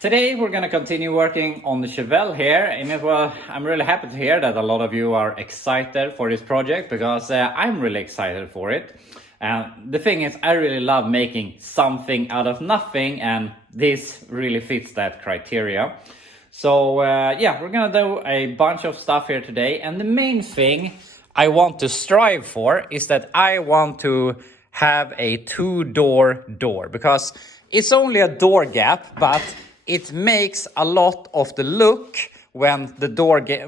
Today we're going to continue working on the Chevelle here, and I'm really happy to hear that a lot of you are excited for this project because I'm really excited for it. The thing is, I really love making something out of nothing, and this really fits that criteria. So yeah, we're gonna do a bunch of stuff here today, and the main thing I want to strive for is that I want to have a two-door door, because it's only a door gap, but it makes a lot of the look when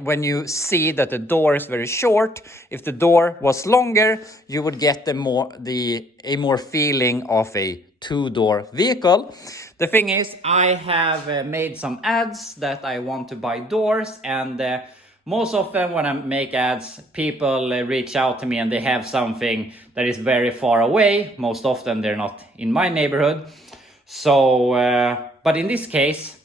when you see that the door is very short. If the door was longer, you would get a more feeling of a two-door vehicle. The thing is, I have made some ads that I want to buy doors, and most often when I make ads, people reach out to me and they have something that is very far away. Most often they're not in my neighborhood. So, but in this case,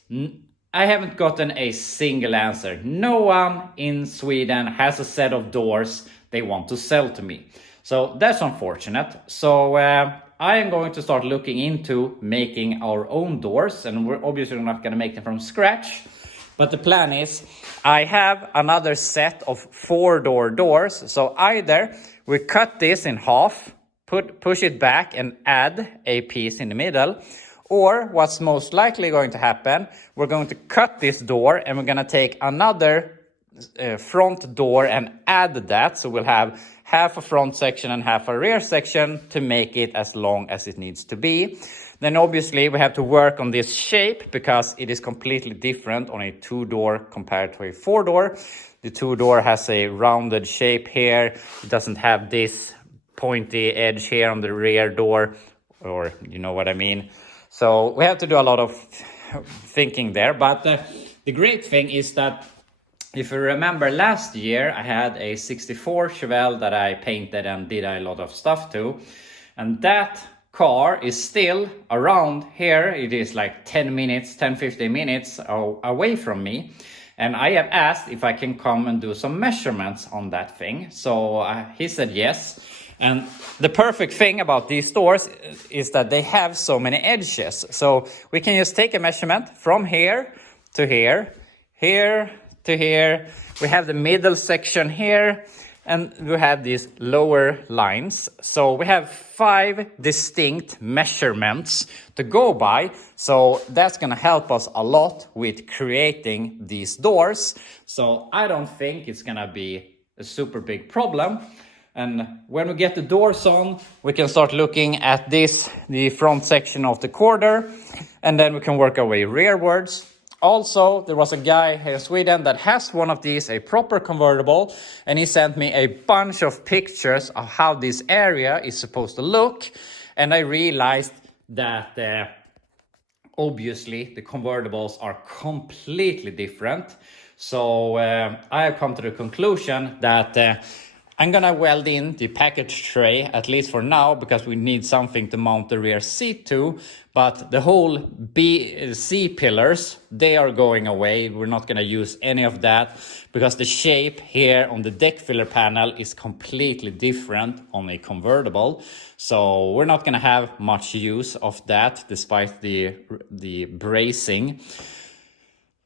I haven't gotten a single answer. No one in Sweden has a set of doors they want to sell to me. So that's unfortunate. So I am going to start looking into making our own doors, and we're obviously not going to make them from scratch. But the plan is, I have another set of four-door doors. So either we cut this in half, push it back and add a piece in the middle, or what's most likely going to happen, we're going to cut this door and we're going to take another front door and add that. So we'll have half a front section and half a rear section to make it as long as it needs to be. Then obviously we have to work on this shape because it is completely different on a two-door compared to a four-door. The two-door has a rounded shape here. It doesn't have this pointy edge here on the rear door, or you know what I mean. So we have to do a lot of thinking there. But the great thing is that if you remember last year, I had a 64 Chevelle that I painted and did a lot of stuff to. And that car is still around here. It is like 10 15 minutes away from me. And I have asked if I can come and do some measurements on that thing. So he said yes. And the perfect thing about these doors is that they have so many edges. So we can just take a measurement from here to here, here to here. We have the middle section here, and we have these lower lines. So we have 5 distinct measurements to go by. So that's going to help us a lot with creating these doors. So I don't think it's going to be a super big problem. And when we get the doors on, we can start looking at this, the front section of the quarter, and then we can work our way rearwards. Also, there was a guy here in Sweden that has one of these, a proper convertible, and he sent me a bunch of pictures of how this area is supposed to look. And I realized that obviously the convertibles are completely different. So I have come to the conclusion that I'm gonna weld in the package tray, at least for now, because we need something to mount the rear seat to. But the whole C pillars, they are going away. We're not gonna use any of that because the shape here on the deck filler panel is completely different on a convertible. So we're not gonna have much use of that despite the bracing.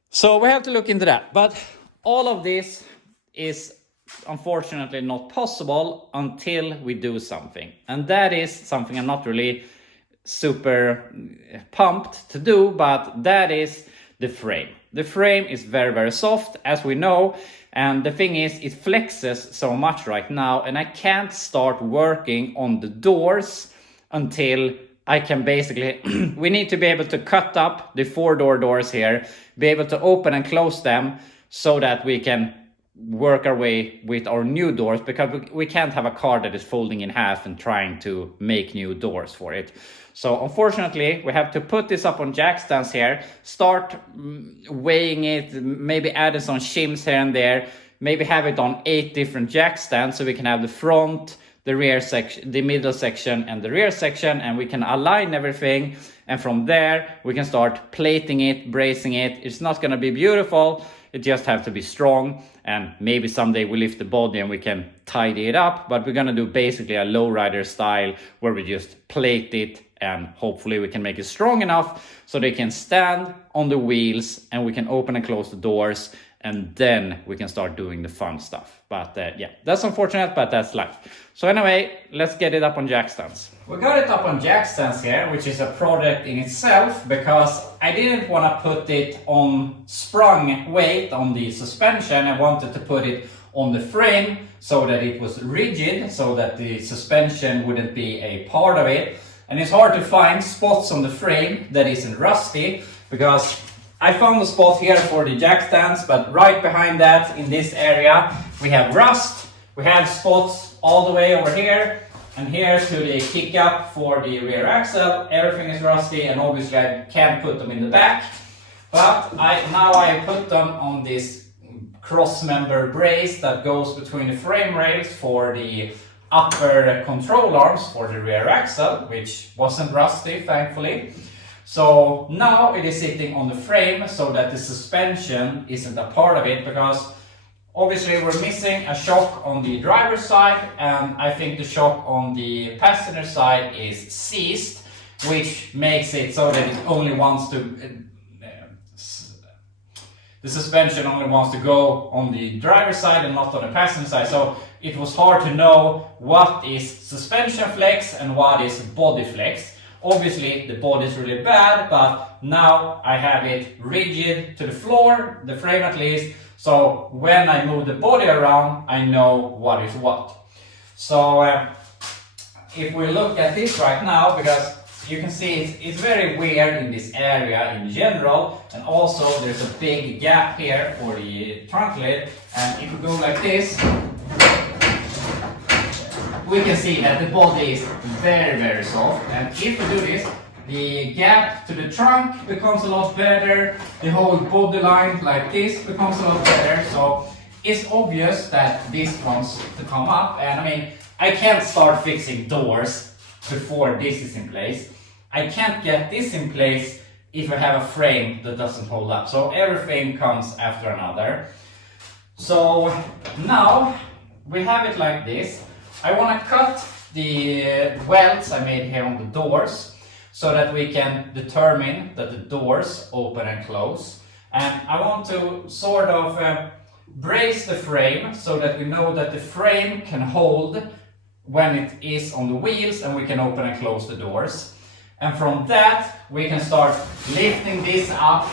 So we have to look into that. But all of this is unfortunately not possible until we do something, and that is something I'm not really super pumped to do, but that is the frame. The frame is very, very soft, as we know, and the thing is, it flexes so much right now, and I can't start working on the doors until I can basically we need to be able to cut up the four-door doors here, be able to open and close them so that we can work our way with our new doors, because we can't have a car that is folding in half and trying to make new doors for it. So unfortunately, we have to put this up on jack stands here, start weighing it, maybe add some shims here and there, maybe have it on 8 different jack stands so we can have the front, the rear section, the middle section and the rear section, and we can align everything. And from there, we can start plating it, bracing it. It's not going to be beautiful. It just has to be strong, and maybe someday we lift the body and we can tidy it up, but we're going to do basically a lowrider style where we just plate it and hopefully we can make it strong enough so they can stand on the wheels and we can open and close the doors, and then we can start doing the fun stuff. But yeah, that's unfortunate, but that's life. So anyway, let's get it up on jack stands. We got it up on jack stands here, which is a project in itself, because I didn't want to put it on sprung weight on the suspension. I wanted to put it on the frame so that it was rigid, so that the suspension wouldn't be a part of it. And it's hard to find spots on the frame that isn't rusty, because I found a spot here for the jack stands, but right behind that, in this area, we have rust. We have spots all the way over here, and here to the kick up for the rear axle. Everything is rusty, and obviously I can't put them in the back. But now I put them on this cross member brace that goes between the frame rails for the upper control arms for the rear axle, which wasn't rusty, thankfully. So now it is sitting on the frame so that the suspension isn't a part of it, because obviously we're missing a shock on the driver's side, and I think the shock on the passenger side is seized, which makes it so that it only wants to the suspension only wants to go on the driver's side and not on the passenger side. So it was hard to know what is suspension flex and what is body flex. Obviously the body is really bad, but now I have it rigid to the floor, the frame at least, so when I move the body around I know what is what. So if we look at this right now, because you can see it's very weird in this area in general, and also there's a big gap here for the trunk lid, and if we go like this, we can see that the body is very soft, and if we do this, the gap to the trunk becomes a lot better, the whole body line like this becomes a lot better, so it's obvious that this wants to come up. And I mean, I can't start fixing doors before this is in place. I can't get this in place if I have a frame that doesn't hold up, so everything comes after another. So now we have it like this. I want to cut the welds I made here on the doors so that we can determine that the doors open and close. And I want to sort of brace the frame so that we know that the frame can hold when it is on the wheels and we can open and close the doors. And from that we can start lifting this up,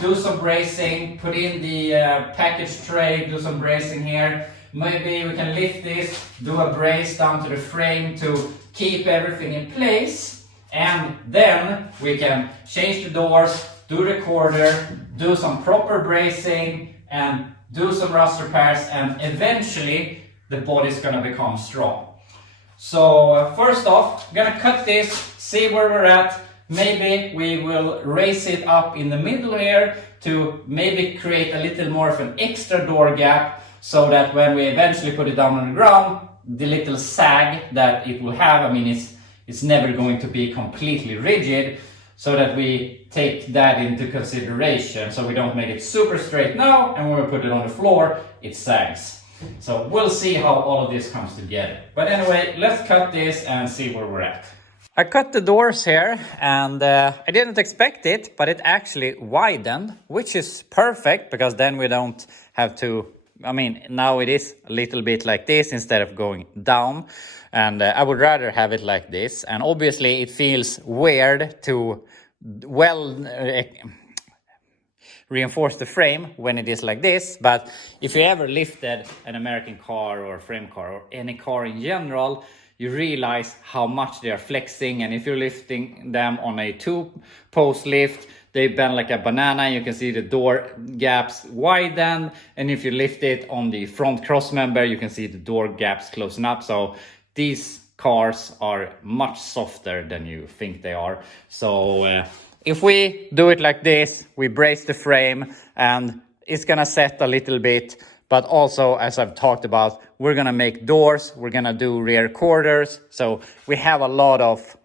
do some bracing, put in the package tray, do some bracing here. Maybe we can lift this, do a brace down to the frame to keep everything in place, and then we can change the doors, do the quarter, do some proper bracing, and do some rust repairs, and eventually the body is going to become strong. So first off, I'm going to cut this, see where we're at. Maybe we will raise it up in the middle here to maybe create a little more of an extra door gap, so that when we eventually put it down on the ground, the little sag that it will have, I mean, it's never going to be completely rigid, so that we take that into consideration, so we don't make it super straight now, and when we put it on the floor, it sags. So we'll see how all of this comes together. But anyway, let's cut this and see where we're at. I cut the doors here, and I didn't expect it, but it actually widened, which is perfect, because then we don't have to, I mean, now it is a little bit like this instead of going down, and I would rather have it like this. And obviously it feels weird to reinforce the frame when it is like this, but if you ever lifted an American car or a frame car or any car in general, you realize how much they are flexing. And if you're lifting them on a 2-post lift, they bend like a banana. You can see the door gaps widen, and if you lift it on the front cross member, you can see the door gaps closing up. So these cars are much softer than you think they are. So if we do it like this, we brace the frame, and it's gonna set a little bit. But also, as I've talked about, we're gonna make doors, we're gonna do rear quarters, so we have a lot of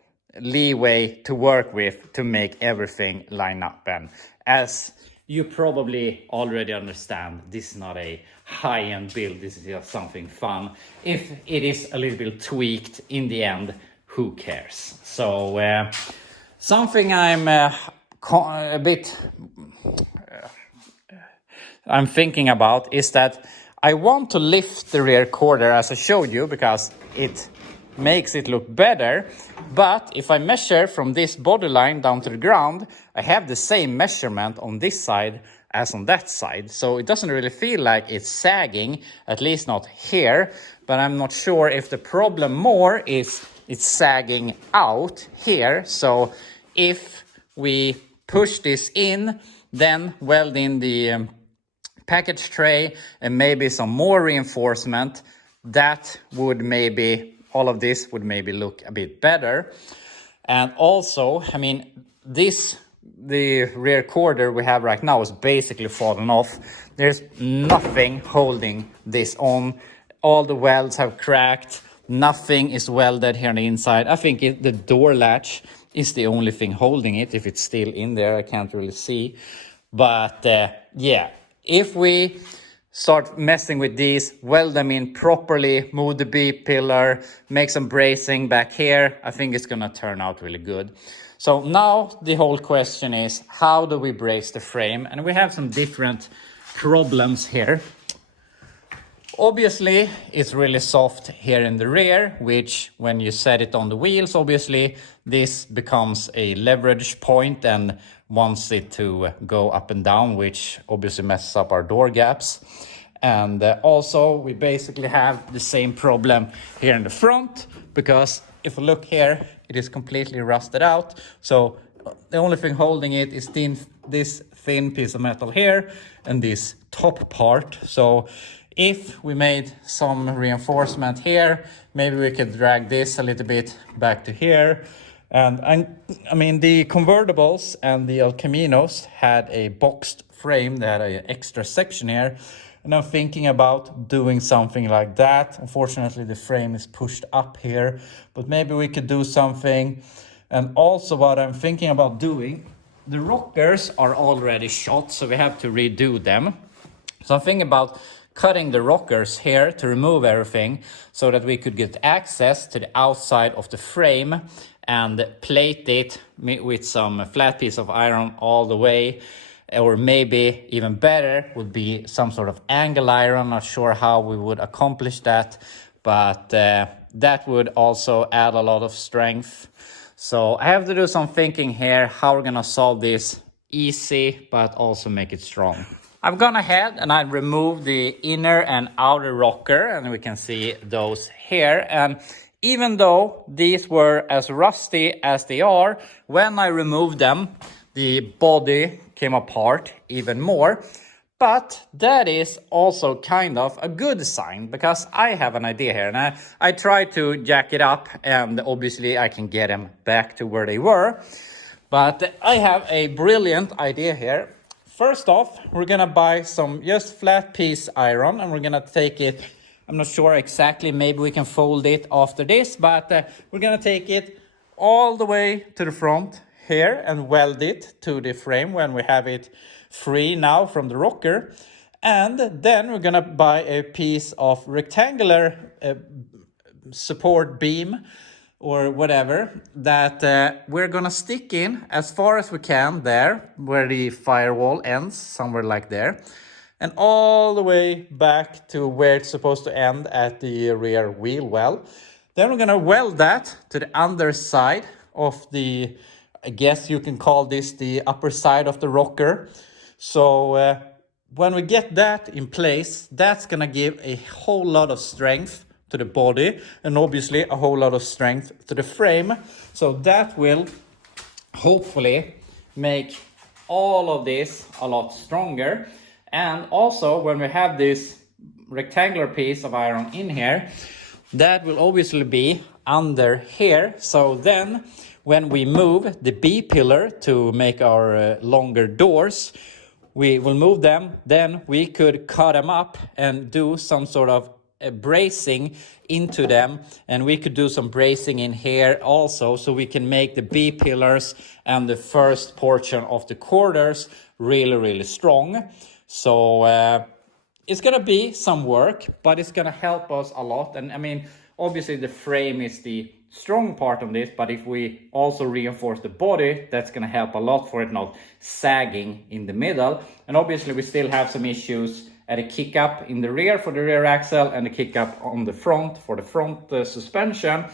leeway to work with to make everything line up. And as you probably already understand, this is not a high-end build, this is just something fun. If it is a little bit tweaked in the end, who cares? So something I'm thinking about is that I want to lift the rear quarter as I showed you, because it makes it look better. But if I measure from this body line down to the ground, I have the same measurement on this side as on that side. So it doesn't really feel like it's sagging, at least not here. But I'm not sure if the problem more is it's sagging out here. So if we push this in, then weld in the package tray and maybe some more reinforcement, that would maybe, all of this would maybe look a bit better. And also, I mean, the rear quarter we have right now is basically fallen off. There's nothing holding this on. All the welds have cracked. Nothing is welded here on the inside. I think the door latch is the only thing holding it. If it's still in there, I can't really see. But yeah, if we start messing with these, weld them in properly, move the B-pillar, make some bracing back here, I think it's gonna turn out really good. So now the whole question is, how do we brace the frame? And we have some different problems here. Obviously, it's really soft here in the rear, which when you set it on the wheels, obviously, this becomes a leverage point and wants it to go up and down, which obviously messes up our door gaps. And also, we basically have the same problem here in the front, because if you look here, it is completely rusted out. So the only thing holding it is this thin piece of metal here and this top part. So if we made some reinforcement here, maybe we could drag this a little bit back to here. And I mean, the Convertibles and the El Caminos had a boxed frame. They had an extra section here. And I'm thinking about doing something like that. Unfortunately, the frame is pushed up here, but maybe we could do something. And also what I'm thinking about doing, the rockers are already shot, so we have to redo them. So I'm thinking about cutting the rockers here to remove everything so that we could get access to the outside of the frame and plate it with some flat piece of iron all the way. Or maybe even better would be some sort of angle iron. Not sure how we would accomplish that, but that would also add a lot of strength. So I have to do some thinking here how we're gonna solve this easy but also make it strong. I've gone ahead and I removed the inner and outer rocker, and we can see those here. And even though these were as rusty as they are, when I removed them, the body came apart even more. But that is also kind of a good sign, because I have an idea here, and I tried to jack it up, and obviously I can get them back to where they were. But I have a brilliant idea here. First off, we're gonna buy some just flat piece iron, and we're gonna take it, I'm not sure exactly, maybe we can fold it after this, but we're gonna take it all the way to the front here and weld it to the frame when we have it free now from the rocker. And then we're gonna buy a piece of rectangular support beam or whatever that we're gonna stick in as far as we can there where the firewall ends, somewhere like there, and all the way back to where it's supposed to end at the rear wheel well. Then we're gonna weld that to the underside of the, I guess you can call this the upper side of the rocker. So when we get that in place, that's gonna give a whole lot of strength to the body and obviously a whole lot of strength to the frame. So that will hopefully make all of this a lot stronger. And also when we have this rectangular piece of iron in here, that will obviously be under here. So then when we move the B-pillar to make our longer doors, we will move them, then we could cut them up and do some sort of bracing into them, and we could do some bracing in here also, so we can make the B-pillars and the first portion of the quarters really strong. So it's gonna be some work, but it's gonna help us a lot. And I mean, obviously the frame is the strong part of this, but if we also reinforce the body, that's going to help a lot for it not sagging in the middle. And obviously we still have some issues at a kick up in the rear for the rear axle and a kick up on the front for the front suspension,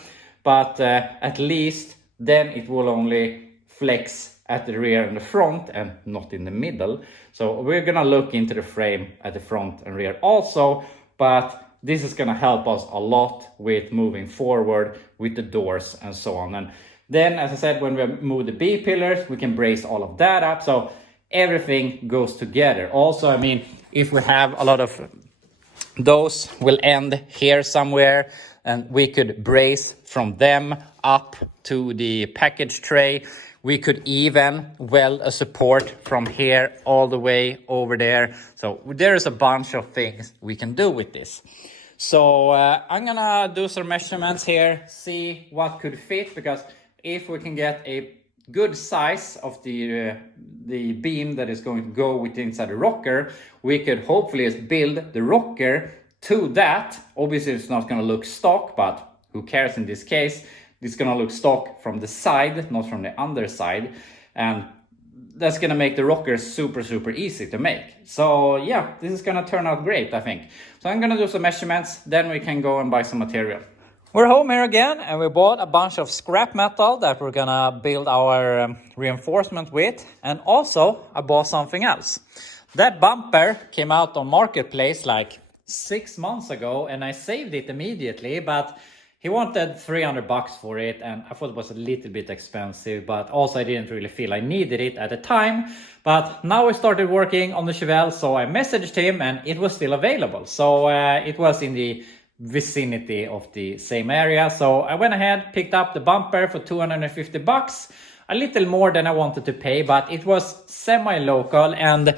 but at least then it will only flex at the rear and the front and not in the middle. So we're gonna look into the frame at the front and rear also, but this is gonna help us a lot with moving forward with the doors and so on. And then, as I said, when we move the B pillars, we can brace all of that up. So everything goes together. Also, I mean, if we have a lot of those will end here somewhere, and we could brace from them up to the package tray. We could even weld a support from here all the way over there. So there's a bunch of things we can do with this. So I'm gonna do some measurements here, see what could fit, because if we can get a good size of the beam that is going to go with inside the rocker, we could hopefully build the rocker to that. Obviously it's not going to look stock, but who cares in this case? It's going to look stock from the side, not from the underside, and that's going to make the rocker super easy to make. So yeah, this is going to turn out great, I think. So I'm going to do some measurements, then we can go and buy some material. We're home here again, and we bought a bunch of scrap metal that we're gonna build our reinforcement with. And also I bought something else. That bumper came out on Marketplace like 6 months ago, and I saved it immediately, but he wanted 300 bucks for it, and I thought it was a little bit expensive, but also I didn't really feel I needed it at the time. But now I started working on the Chevelle, so I messaged him and it was still available. So it was in the vicinity of the same area. So I went ahead, picked up the bumper for 250 bucks, a little more than I wanted to pay, but it was semi-local, and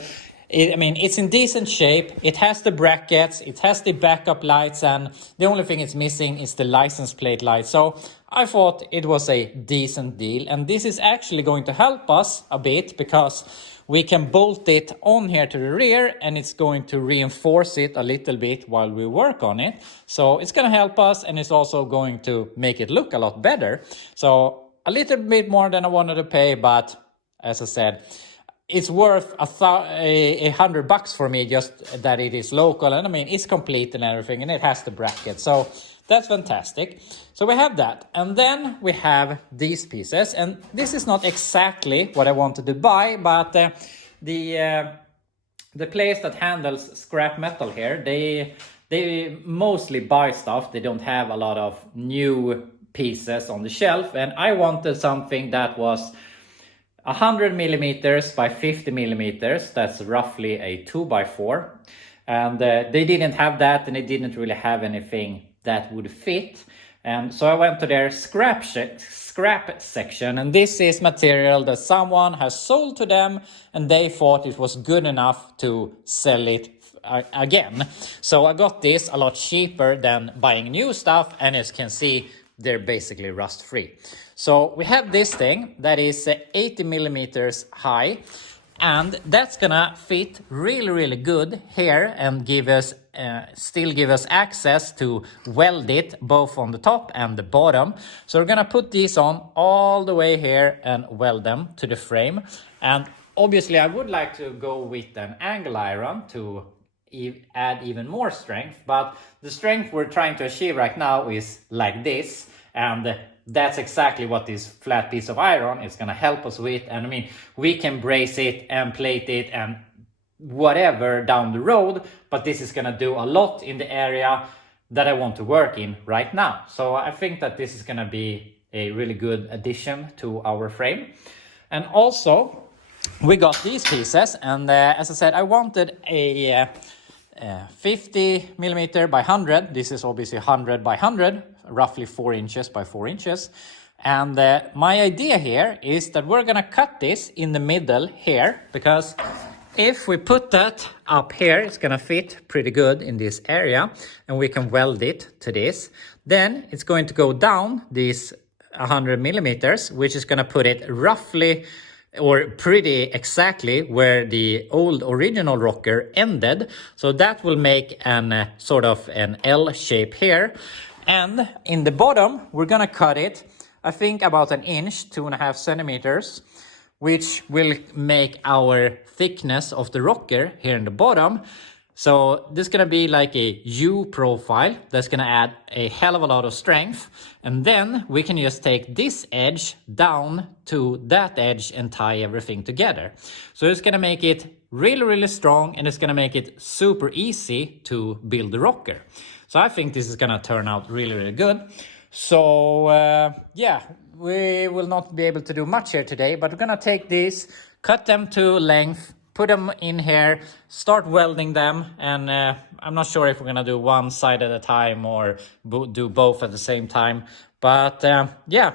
it's in decent shape. It has the brackets, it has the backup lights, and the only thing it's missing is the license plate light. So I thought it was a decent deal, and this is actually going to help us a bit because we can bolt it on here to the rear, and it's going to reinforce it a little bit while we work on it. So it's going to help us, and it's also going to make it look a lot better. So a little bit more than I wanted to pay, but as I said, it's worth $100 for me just that it is local, and I mean it's complete and everything, and it has the bracket, so that's fantastic. So we have that, and then we have these pieces, and this is not exactly what I wanted to buy, but the place that handles scrap metal here, they mostly buy stuff. They don't have a lot of new pieces on the shelf, and I wanted something that was 100 millimeters by 50 millimeters. That's roughly a 2x4, and they didn't have that, and they didn't really have anything that would fit. And so I went to their scrap section, and this is material that someone has sold to them, and they thought it was good enough to sell it again. So I got this a lot cheaper than buying new stuff, and as you can see, they're basically rust free. So we have this thing that is 80 millimeters high, and that's gonna fit really good here and give us still give us access to weld it both on the top and the bottom. So we're gonna put these on all the way here and weld them to the frame. And obviously I would like to go with an angle iron to add even more strength, but the strength we're trying to achieve right now is like this, and that's exactly what this flat piece of iron is going to help us with. And I mean, we can brace it and plate it and whatever down the road, but this is going to do a lot in the area that I want to work in right now. So I think that this is going to be a really good addition to our frame. And also we got these pieces, and as I said, I wanted a 50 millimeter by 100. This is obviously 100 by 100, roughly 4 inches by 4 inches. And my idea here is that we're gonna cut this in the middle here, because if we put that up here, it's gonna fit pretty good in this area, and we can weld it to this. Then it's going to go down these 100 millimeters, which is gonna put it roughly or pretty exactly where the old original rocker ended. So that will make an sort of an L shape here. And in the bottom, we're gonna cut it, I think about 1 inch, 2.5 centimeters, which will make our thickness of the rocker here in the bottom. So this is gonna be like a U profile that's gonna add a hell of a lot of strength. And then we can just take this edge down to that edge and tie everything together. So it's gonna make it really, really strong, and it's gonna make it super easy to build the rocker. So I think this is gonna turn out really, really good. So yeah, we will not be able to do much here today, but we're gonna take these, cut them to length, put them in here, start welding them, and I'm not sure if we're gonna do one side at a time or do both at the same time. But yeah,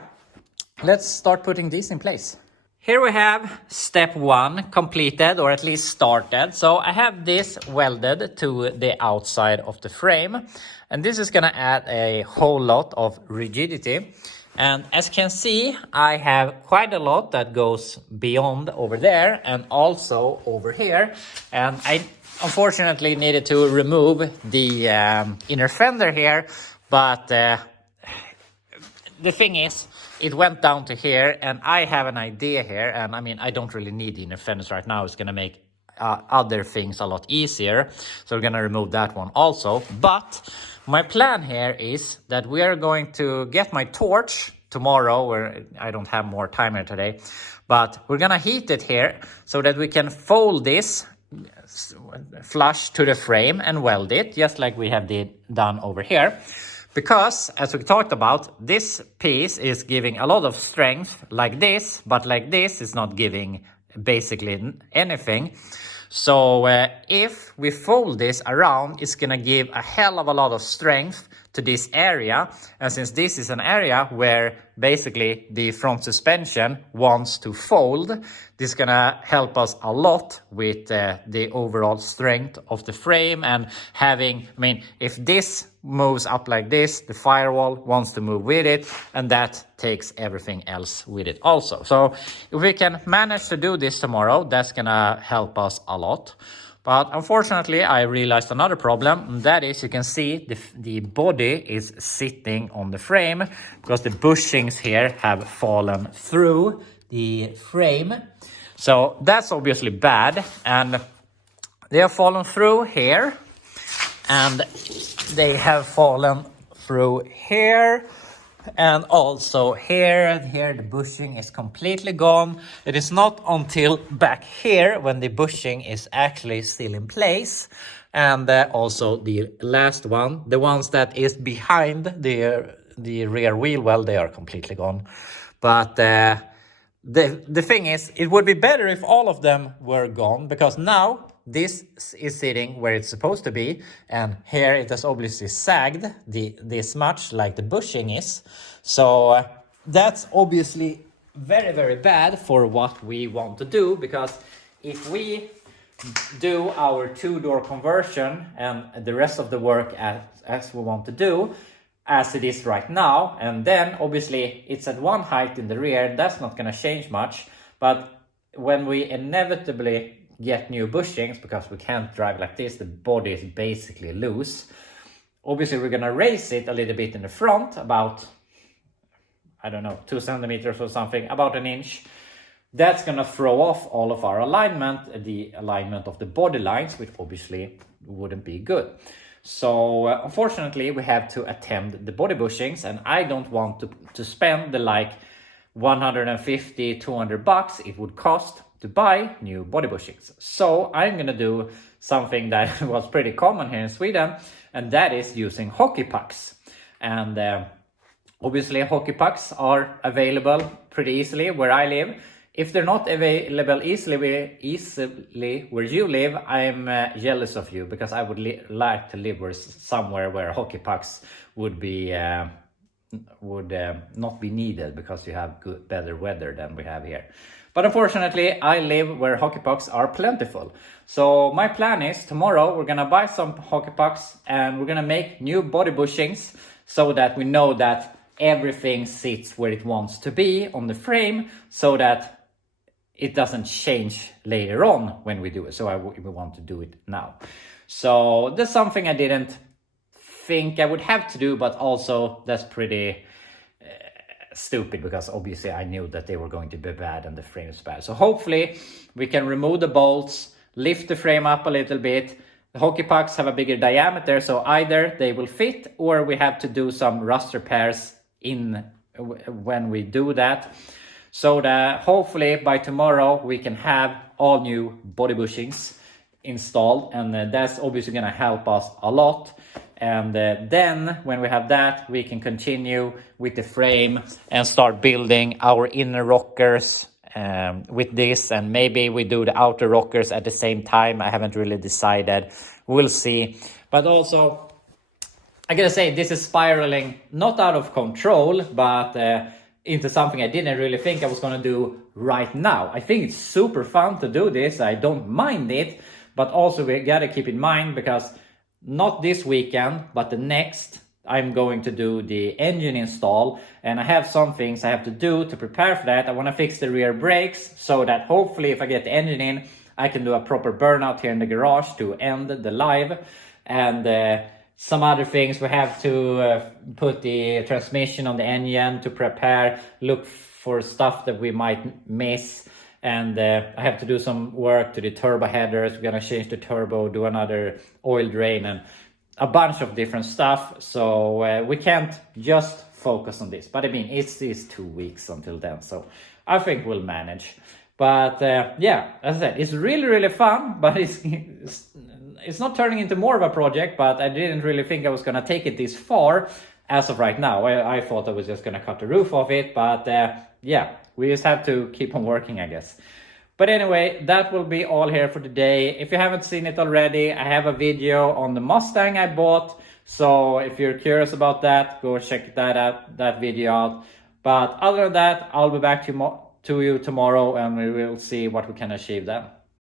let's start putting these in place. Here we have step 1 completed, or at least started. So I have this welded to the outside of the frame, and this is gonna add a whole lot of rigidity. And as you can see, I have quite a lot that goes beyond over there and also over here. And I unfortunately needed to remove the inner fender here, but the thing is, it went down to here, and I have an idea here, and I mean, I don't really need the inner fenders right now. It's gonna make other things a lot easier, so we're gonna remove that one also. But my plan here is that we are going to get my torch tomorrow, where I don't have more time here today, but we're gonna heat it here so that we can fold this flush to the frame and weld it, just like we have done over here. Because, as we talked about, this piece is giving a lot of strength like this, but like this is not giving basically anything. So if we fold this around, it's gonna give a hell of a lot of strength to this area. And since this is an area where basically the front suspension wants to fold, this is gonna help us a lot with the overall strength of the frame. And having, I mean, if this moves up like this, the firewall wants to move with it, and that takes everything else with it also. So if we can manage to do this tomorrow, that's gonna help us a lot. But unfortunately, I realized another problem, and that is, you can see the body is sitting on the frame because the bushings here have fallen through the frame. So that's obviously bad, and they have fallen through here, and they have fallen through here, and also here. Here the bushing is completely gone. It is not until back here when the bushing is actually still in place. And also the last one, the ones that is behind the rear wheel well, they are completely gone. But the thing is, it would be better if all of them were gone, because now this is sitting where it's supposed to be, and here it has obviously sagged this much, like the bushing is. So that's obviously very, very bad for what we want to do, because if we do our 2-door conversion and the rest of the work as we want to do, as it is right now, and then obviously it's at one height in the rear, that's not going to change much. But when we inevitably get new bushings, because we can't drive like this, the body is basically loose. Obviously we're gonna raise it a little bit in the front, about, I don't know, 2 centimeters or something, about 1 inch. That's gonna throw off all of our alignment, the alignment of the body lines, which obviously wouldn't be good. So unfortunately we have to attend the body bushings, and I don't want to spend the like 150, 200 bucks it would cost to buy new body bushings. So I'm gonna do something that was pretty common here in Sweden, and that is using hockey pucks. And obviously hockey pucks are available pretty easily where I live. If they're not available easily where you live, I'm jealous of you, because I would like to live somewhere where hockey pucks would be not be needed, because you have better weather than we have here. But unfortunately, I live where hockey pucks are plentiful. So my plan is, tomorrow we're gonna buy some hockey pucks and we're gonna make new body bushings so that we know that everything sits where it wants to be on the frame, so that it doesn't change later on when we do it. So we want to do it now. So that's something I didn't think I would have to do, but also that's pretty stupid because obviously I knew that they were going to be bad and the frame is bad. So hopefully we can remove the bolts, lift the frame up a little bit. The hockey pucks have a bigger diameter, so either they will fit or we have to do some rust repairs in when we do that. So that hopefully by tomorrow we can have all new body bushings installed, and that's obviously going to help us a lot. And then when we have that, we can continue with the frame and start building our inner rockers with this, and maybe we do the outer rockers at the same time. I haven't really decided. We'll see. But also, I gotta say, this is spiraling not out of control, but into something I didn't really think I was gonna do right now. I think it's super fun to do this. I don't mind it, but also we gotta keep in mind, because not this weekend, but the next, I'm going to do the engine install, and I have some things I have to do to prepare for that. I want to fix the rear brakes so that hopefully if I get the engine in, I can do a proper burnout here in the garage to end the live. And some other things, we have to put the transmission on the engine to prepare, look for stuff that we might miss. And I have to do some work to the turbo headers. We're gonna change the turbo, do another oil drain, and a bunch of different stuff. So we can't just focus on this. But I mean, it's 2 weeks until then, so I think we'll manage. But yeah, as I said, it's really, really fun, but it's not turning into more of a project, but I didn't really think I was gonna take it this far as of right now. I thought I was just gonna cut the roof off it, but yeah, we just have to keep on working, I guess. But anyway, that will be all here for today. If you haven't seen it already, I have a video on the Mustang I bought. So if you're curious about that, go check that video out. But other than that, I'll be back to you tomorrow, and we will see what we can achieve then.